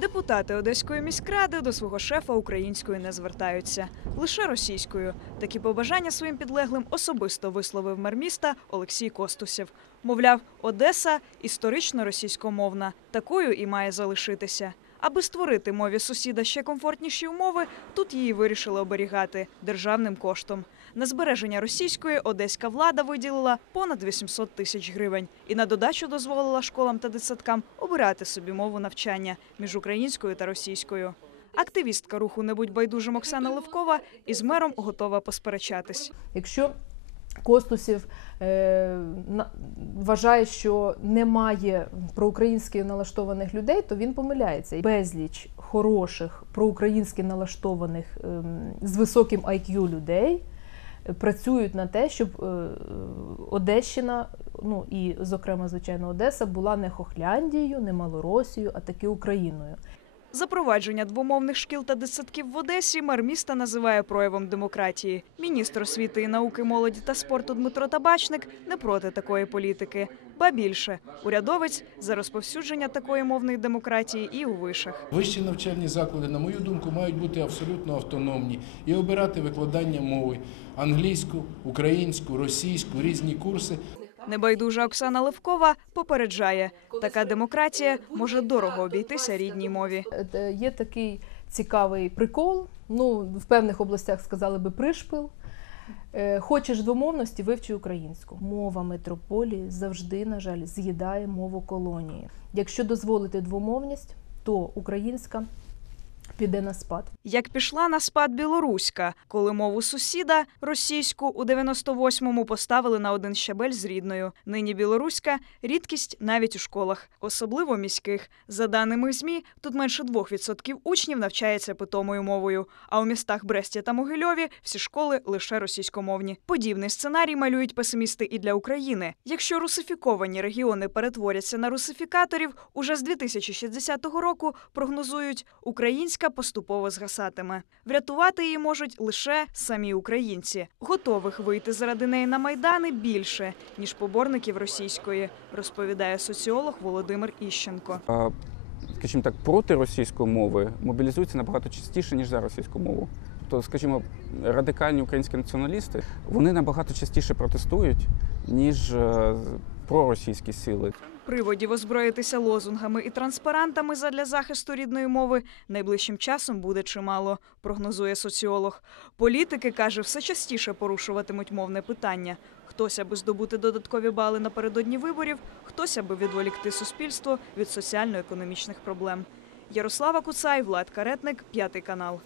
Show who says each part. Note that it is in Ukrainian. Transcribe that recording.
Speaker 1: Депутати Одеської міськради до свого шефа українською не звертаються, лише російською. Такі побажання своїм підлеглим особисто висловив мер міста Олексій Костусєв. Мовляв, Одеса історично російськомовна, такою і має залишитися. Аби створити мові сусіда ще комфортніші умови, тут її вирішили оберігати державним коштом. На збереження російської одеська влада виділила понад 800 тисяч гривень і на додачу дозволила школам та дитсадкам обирати собі мову навчання між українською та російською. Активістка руху «Не будь байдужим» Оксана Левкова із мером готова посперечатись.
Speaker 2: Якщо Костусів е, вважає, що немає проукраїнськи налаштованих людей, то він помиляється. Безліч хороших проукраїнськи налаштованих ем, з високим IQ людей працюють на те, щоб е, Одещина, ну і, зокрема, звичайно, Одеса була не Хохляндією, не Малоросією, а таки Україною.
Speaker 1: Запровадження двомовних шкіл та дитсадків в Одесі мер міста називає проявом демократії. Міністр освіти і науки, молоді та спорту Дмитро Табачник не проти такої політики. Ба більше урядовець за розповсюдження такої мовної демократії і у вишах.
Speaker 3: Вищі навчальні заклади, на мою думку, мають бути абсолютно автономні і обирати викладання мови англійську, українську, російську, різні курси.
Speaker 1: Небайдужа Оксана Левкова попереджає, така демократія може дорого обійтися рідній мові.
Speaker 2: Е, Є такий цікавий прикол. Ну, в певних областях сказали би пришпил. Е, Хочеш двомовності, вивчи українську. Мова метрополії завжди, на жаль, з'їдає мову колонії. Якщо дозволити двомовність, то українська піде на спад.
Speaker 1: Як пішла на спад білоруська, коли мову сусіда російську у 98-му поставили на один щабель з рідною. Нині білоруська рідкість навіть у школах, особливо міських. За даними змі, тут менше 2% учнів навчається питомою мовою. А у містах Бресті та Могильові всі школи лише російськомовні. Подібний сценарій малюють песимісти і для України. Якщо русифіковані регіони перетворяться на русифікаторів, уже з 2060 року прогнозують, українська поступово згасатиме. Врятувати її можуть лише самі українці. Готових вийти заради неї на майдани більше ніж поборників російської, розповідає соціолог Володимир Іщенко.
Speaker 4: скажімо так, проти російської мови мобілізуються набагато частіше, ніж за російську мову. То, скажімо, радикальні українські націоналісти вони набагато частіше протестують, ніж е, проросійські сили.
Speaker 1: Приводів озброїтися лозунгами і транспарантами задля захисту рідної мови найближчим часом буде чимало, прогнозує соціолог. Політики каже, все частіше порушуватимуть мовне питання. Хтось, аби здобути додаткові бали напередодні виборів, хтось, аби відволікти суспільство від соціально-економічних проблем. Ярослава Куцай, Влад Каретник, п'ятий канал.